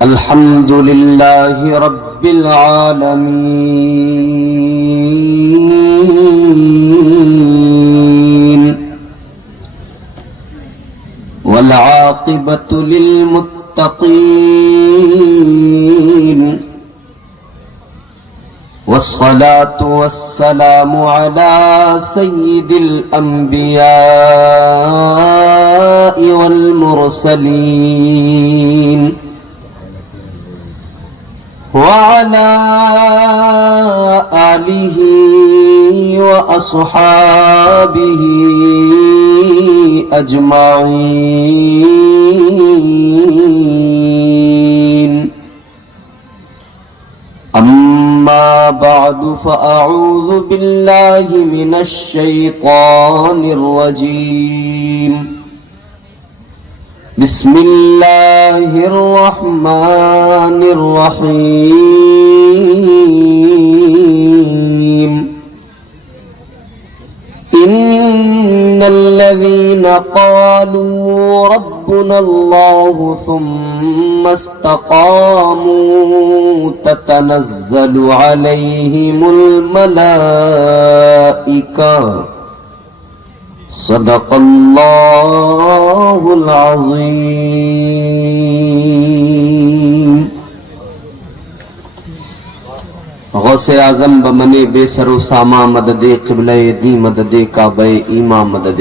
الحمد لله رب العالمين والعاقبة للمتقين والصلاة والسلام على سيد الأنبياء والمرسلين وعلى آله وأصحابه أجمعين. أما بعد فأعوذ بالله من الشيطان الرجيم. بسم الله الرحمن الرحيم. إن الذين قالوا ربنا الله ثم استقاموا تتنزل عليهم الملائكة صدق اللہ العظیم. غوث اعظم بمنے بے سر و ساما مدد قبلہ دی مدد کعبہ ایما مدد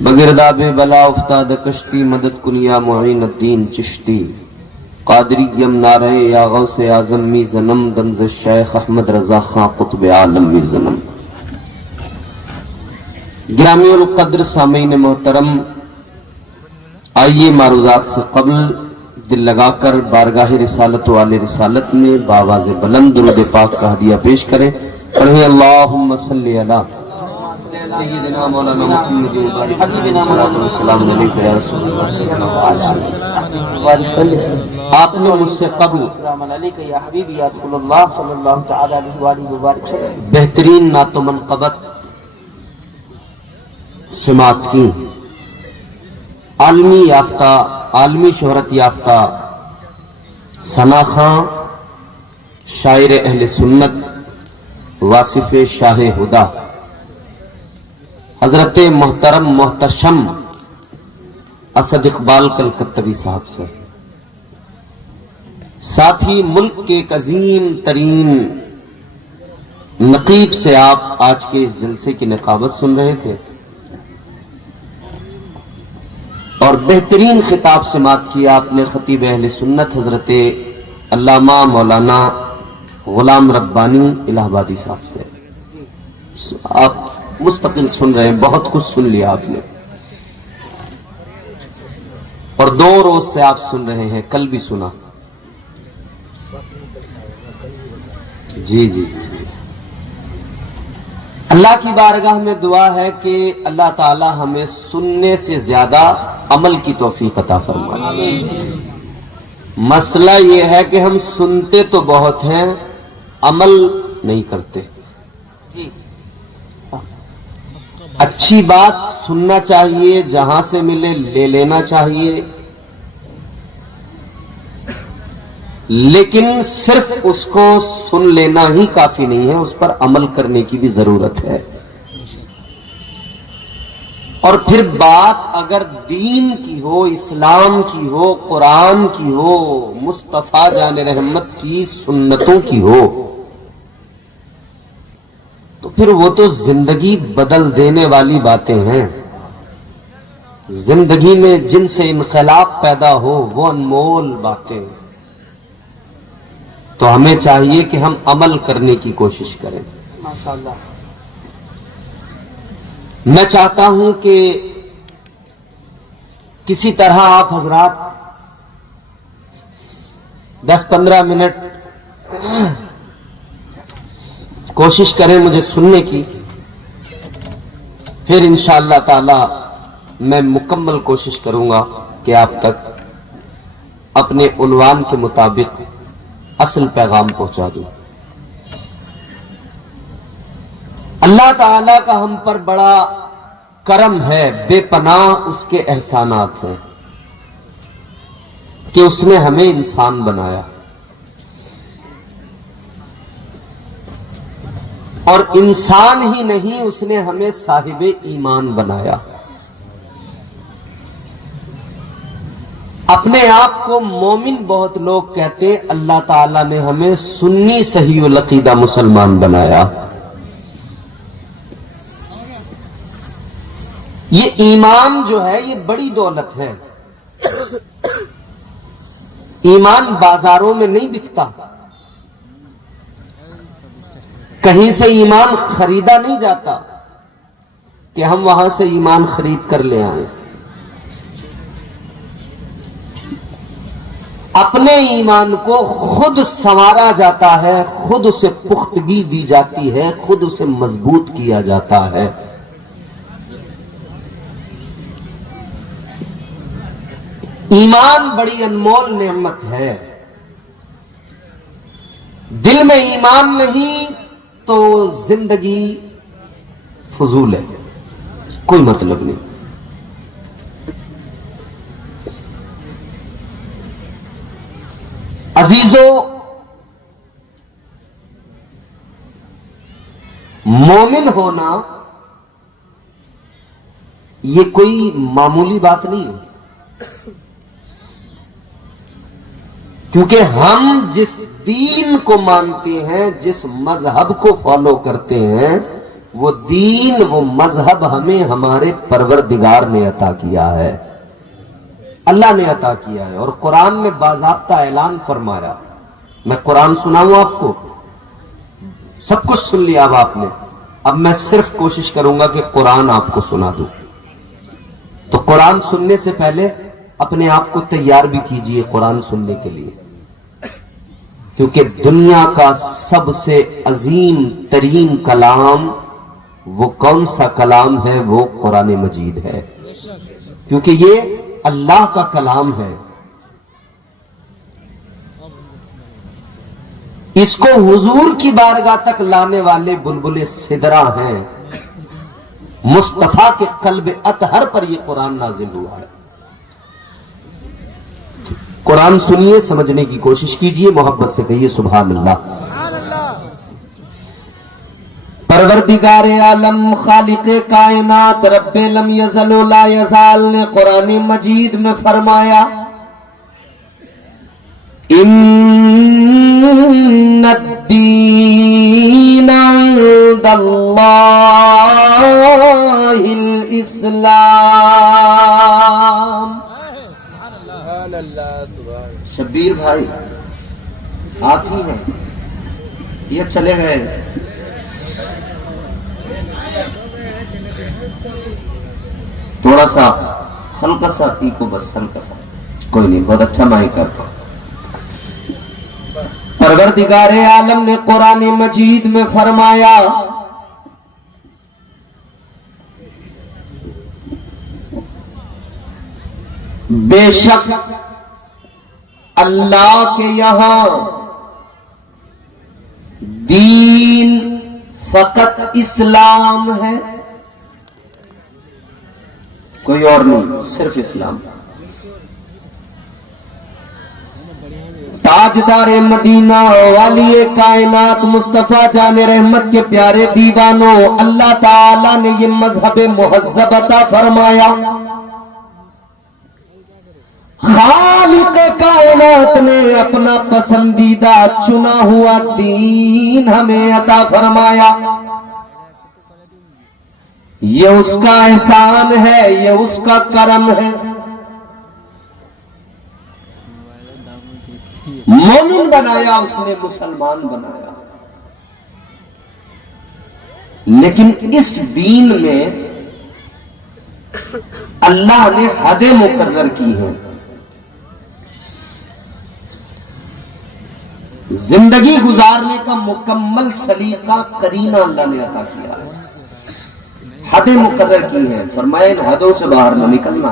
بگرداب بلا افتاد کشتی مدد کنیا معین الدین چشتی قادری یم نعرہ یا غوث اعظم می زنم دمز شیخ احمد رضا خان قطب عالم می زنم. گرامی القدر سامعین محترم، آئیے معروضات سے قبل دل لگا کر بارگاہ رسالت والے رسالت میں بآواز بلند درود پاک کا ہدیہ پیش کریں. پڑھیں اللہم صلی علی سیدنا مولانا محمد السلام علیکم یا رسول اللہ صلی اللہ علیہ وسلم. آپ نے مجھ سے قبل بہترین نعت و منقبت سماعت کی. عالمی شہرت یافتہ ثنا خان شاعر اہل سنت واصف شاہ ہدا حضرت محترم محتشم اسد اقبال کلکتوی صاحب سے، ساتھ ہی ملک کے ایک عظیم ترین نقیب سے آپ آج کے اس جلسے کی نقابت سن رہے تھے اور بہترین خطاب سماعت کیا آپ نے خطیب اہل سنت حضرت علامہ مولانا غلام ربانی الہ آبادی صاحب سے. آپ مستقل سن رہے ہیں، بہت کچھ سن لیا آپ نے اور 2 روز سے آپ سن رہے ہیں، کل بھی سنا. جی جی جی اللہ کی بارگاہ میں دعا ہے کہ اللہ تعالی ہمیں سننے سے زیادہ عمل کی توفیق عطا فرمائے. مسئلہ یہ ہے کہ ہم سنتے تو بہت ہیں، عمل نہیں کرتے. اچھی بات سننا چاہیے، جہاں سے ملے لے لینا چاہیے، لیکن صرف اس کو سن لینا ہی کافی نہیں ہے، اس پر عمل کرنے کی بھی ضرورت ہے. اور پھر بات اگر دین کی ہو، اسلام کی ہو، قرآن کی ہو، مصطفیٰ جان رحمت کی سنتوں کی ہو، تو پھر وہ تو زندگی بدل دینے والی باتیں ہیں. زندگی میں جن سے انقلاب پیدا ہو وہ انمول باتیں، تو ہمیں چاہیے کہ ہم عمل کرنے کی کوشش کریں. ماشاءاللہ. میں چاہتا ہوں کہ کسی طرح آپ حضرات 10-15 منٹ کوشش کریں مجھے سننے کی، پھر انشاءاللہ تعالی میں مکمل کوشش کروں گا کہ آپ تک اپنے عنوان کے مطابق اصل پیغام پہنچا دوں. اللہ تعالیٰ کا ہم پر بڑا کرم ہے، بے پناہ اس کے احسانات ہیں. کہ اس نے ہمیں انسان بنایا، اور انسان ہی نہیں، اس نے ہمیں صاحب ایمان بنایا۔ اپنے آپ کو مومن بہت لوگ کہتے، اللہ تعالیٰ نے ہمیں سنی صحیح العقیدہ مسلمان بنایا۔ یہ ایمان جو ہے یہ بڑی دولت ہے۔ ایمان بازاروں میں نہیں بکتا، کہیں سے ایمان خریدا نہیں جاتا کہ ہم وہاں سے ایمان خرید کر لے آئیں۔ اپنے ایمان کو خود سنوارا جاتا ہے، خود اسے پختگی دی جاتی ہے، خود اسے مضبوط کیا جاتا ہے۔ ایمان بڑی انمول نعمت ہے۔ دل میں ایمان نہیں تو زندگی فضول ہے، کوئی مطلب نہیں۔ عزیزو، مومن ہونا یہ کوئی معمولی بات نہیں ہے، کیونکہ ہم جس دین کو مانتے ہیں، جس مذہب کو فالو کرتے ہیں، وہ دین، وہ مذہب ہمیں ہمارے پروردگار نے عطا کیا ہے، اللہ نے عطا کیا ہے۔ اور قرآن میں باضابطہ اعلان فرمایا، میں قرآن سناؤں آپ کو؟ سب کچھ سن لیا اب آپ نے، اب میں صرف کوشش کروں گا کہ قرآن آپ کو سنا دوں۔ تو قرآن سننے سے پہلے اپنے آپ کو تیار بھی کیجئے قرآن سننے کے لیے، کیونکہ دنیا کا سب سے عظیم ترین کلام وہ کون سا کلام ہے؟ وہ قرآن مجید ہے، کیونکہ یہ اللہ کا کلام ہے۔ اس کو حضور کی بارگاہ تک لانے والے بلبل سدرا ہیں، مصطفیٰ کے قلب اطہر پر یہ قرآن نازل ہوا ہے۔ قرآن سنیے، سمجھنے کی کوشش کیجئے، محبت سے کہیے سبحان اللہ۔ پروردگار عالم، خالق کائنات، رب لم یزل و لا یزال نے قرآن مجید میں فرمایا، ان الدین عند اللہ الاسلام۔ شبیر بھائی آپ ہی ہیں، یہ چلے گئے؟ تھوڑا سا ہلکا سا کو، بس ہلکا سا، کوئی نہیں، بہت اچھا مائک کرتا۔ پروردگار عالم نے قرآن مجید میں فرمایا، بے شک اللہ کے یہاں دین فقط اسلام ہے، کوئی اور نہیں، صرف اسلام۔ تاجدار مدینہ، والی کائنات، مصطفیٰ جان رحمت کے پیارے دیوانوں، اللہ تعالی نے یہ مذہب مہذب عطا فرمایا۔ خالق کائنات نے اپنا پسندیدہ چنا ہوا دین ہمیں عطا فرمایا۔ یہ اس کا احسان ہے، یہ اس کا کرم ہے۔ مومن بنایا اس نے، مسلمان بنایا، لیکن اس دین میں اللہ نے حدیں مقرر کی ہیں۔ زندگی گزارنے کا مکمل سلیقہ کرینہ اللہ نے عطا کیا ہے، حدیں مقرر کی ہیں، فرمایا ان حدوں سے باہر نہ نکلنا۔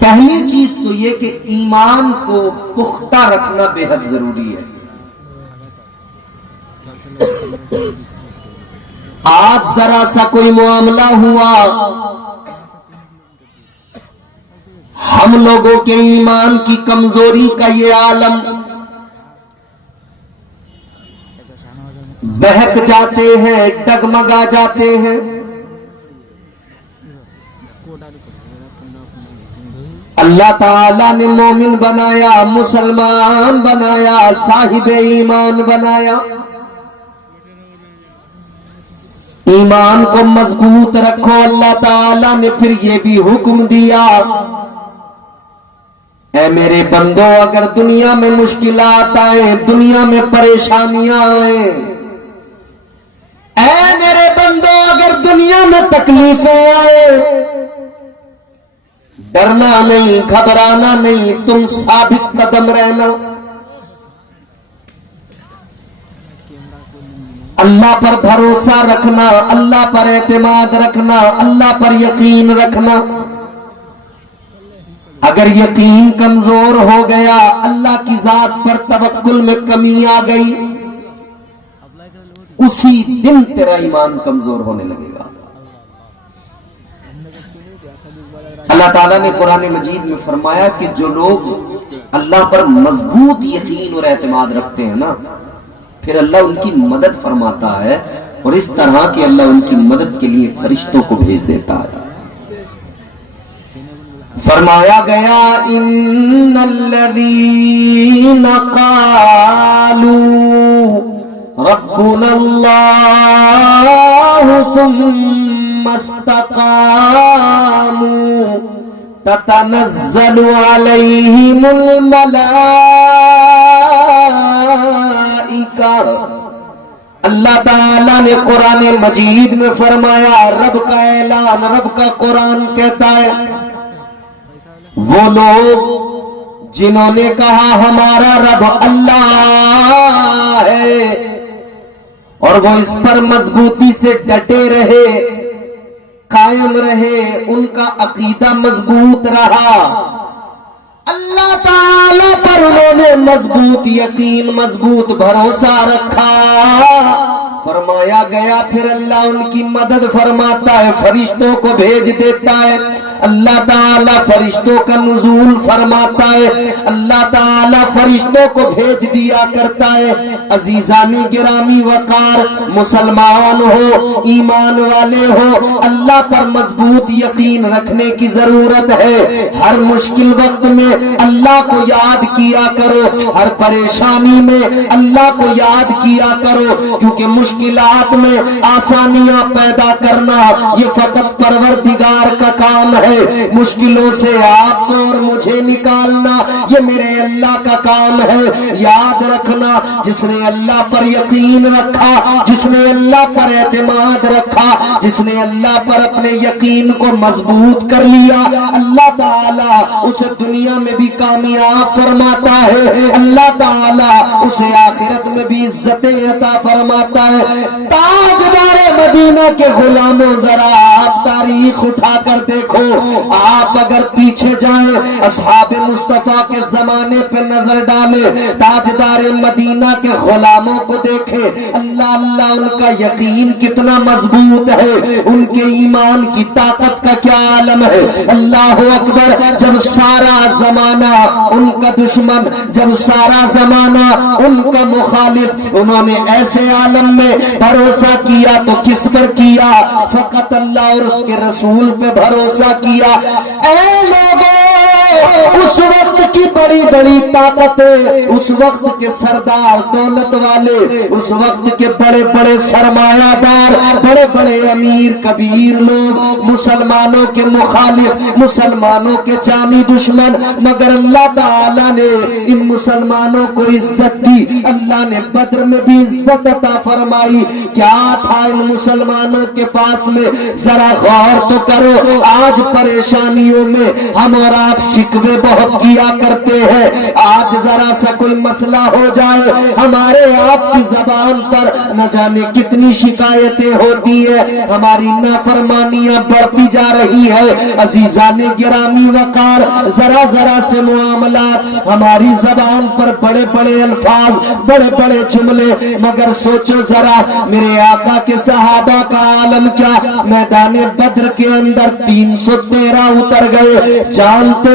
پہلی چیز تو یہ کہ ایمان کو پختہ رکھنا بے حد ضروری ہے۔ آج ذرا سا کوئی معاملہ ہوا، ہم لوگوں کے ایمان کی کمزوری کا یہ عالم بہک جاتے ہیں، ڈگمگا جاتے ہیں۔ اللہ تعالیٰ نے مومن بنایا، مسلمان بنایا، صاحب ایمان بنایا، ایمان کو مضبوط رکھو۔ اللہ تعالیٰ نے پھر یہ بھی حکم دیا، اے میرے بندو، اگر دنیا میں مشکلات آئیں، دنیا میں پریشانیاں آئیں، اے میرے بندو اگر دنیا میں تکلیفیں آئیں، ڈرنا نہیں، گھبرانا نہیں، تم ثابت قدم رہنا، اللہ پر بھروسہ رکھنا، اللہ پر اعتماد رکھنا، اللہ پر یقین رکھنا۔ اگر یقین کمزور ہو گیا، اللہ کی ذات پر توکل میں کمی آ گئی، اسی دن تیرا ایمان کمزور ہونے لگے گا۔ اللہ تعالیٰ نے قرآن مجید میں فرمایا کہ جو لوگ اللہ پر مضبوط یقین اور اعتماد رکھتے ہیں نا، پھر اللہ ان کی مدد فرماتا ہے، اور اس طرح کہ اللہ ان کی مدد کے لیے فرشتوں کو بھیج دیتا ہے۔ فرمایا گیا ان الذین قالوا ربنا اللہ ثم استقاموا تتنزل علیہم الملائکہ۔ اللہ تعالیٰ نے قرآن مجید میں فرمایا، رب کا اعلان، رب کا قرآن کہتا ہے، وہ لوگ جنہوں نے کہا ہمارا رب اللہ ہے اور وہ اس پر مضبوطی سے ڈٹے رہے، قائم رہے، ان کا عقیدہ مضبوط رہا، اللہ تعالی پر انہوں نے مضبوط یقین، مضبوط بھروسہ رکھا، فرمایا گیا پھر اللہ ان کی مدد فرماتا ہے، فرشتوں کو بھیج دیتا ہے، اللہ تعالیٰ فرشتوں کا نزول فرماتا ہے، اللہ تعالیٰ فرشتوں کو بھیج دیا کرتا ہے۔ عزیزان گرامی وقار، مسلمان ہو، ایمان والے ہو، اللہ پر مضبوط یقین رکھنے کی ضرورت ہے۔ ہر مشکل وقت میں اللہ کو یاد کیا کرو، ہر پریشانی میں اللہ کو یاد کیا کرو، کیونکہ مشکلات میں آسانیاں پیدا کرنا یہ فقط پروردگار کا کام ہے، مشکلوں سے آپ کو اور مجھے نکالنا یہ میرے اللہ کا کام ہے۔ یاد رکھنا، جس نے اللہ پر یقین رکھا، جس نے اللہ پر اعتماد رکھا، جس نے اللہ پر اپنے یقین کو مضبوط کر لیا، اللہ تعالیٰ اسے دنیا میں بھی کامیاب فرماتا ہے، اللہ تعالیٰ اسے آخرت میں بھی عزتیں عطا فرماتا ہے۔ تاجدار مدینہ کے غلاموں، ذرا آپ تاریخ اٹھا کر دیکھو، آپ اگر پیچھے جائیں، اصحاب مصطفیٰ کے زمانے پہ نظر ڈالیں، تاجدار مدینہ کے غلاموں کو دیکھیں، اللہ اللہ ان کا یقین کتنا مضبوط ہے، ان کے ایمان کی طاقت کا کیا عالم ہے۔ اللہ اکبر۔ جب سارا زمانہ ان کا دشمن، جب سارا زمانہ ان کا مخالف، انہوں نے ایسے عالم میں بھروسہ کیا تو کس پر کیا؟ فقط اللہ اور اس کے رسول پہ بھروسہ کیا۔ اے لوگوں، اس وقت کی بڑی بڑی طاقتیں، اس وقت کے سردار دولت والے، اس وقت کے بڑے بڑے سرمایہ دار، بڑے بڑے امیر کبیر لوگ مسلمانوں کے مخالف، مسلمانوں کے جانی دشمن، مگر اللہ تعالیٰ نے ان مسلمانوں کو عزت دی، اللہ نے بدر میں بھی عزت عطا فرمائی۔ کیا تھا ان مسلمانوں کے پاس میں؟ ذرا غور تو کرو۔ آج پریشانیوں میں ہم اور آپ شکوے بہت کیا کرتے ہیں، آج ذرا سا کوئی مسئلہ ہو جائے، ہمارے آپ کی زبان پر نہ جانے کتنی شکایتیں ہوتی ہیں، ہماری نافرمانیاں بڑھتی جا رہی ہے۔ عزیزان گرامی وقار، ذرا ذرا سے معاملات، ہماری زبان پر بڑے بڑے الفاظ، بڑے بڑے جملے، مگر سوچو ذرا میرے آقا کے صحابہ کا عالم کیا؟ میدان بدر کے اندر 313 اتر گئے، جانتے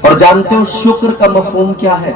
اور جانتے ہو شکر کا مفہوم کیا ہے؟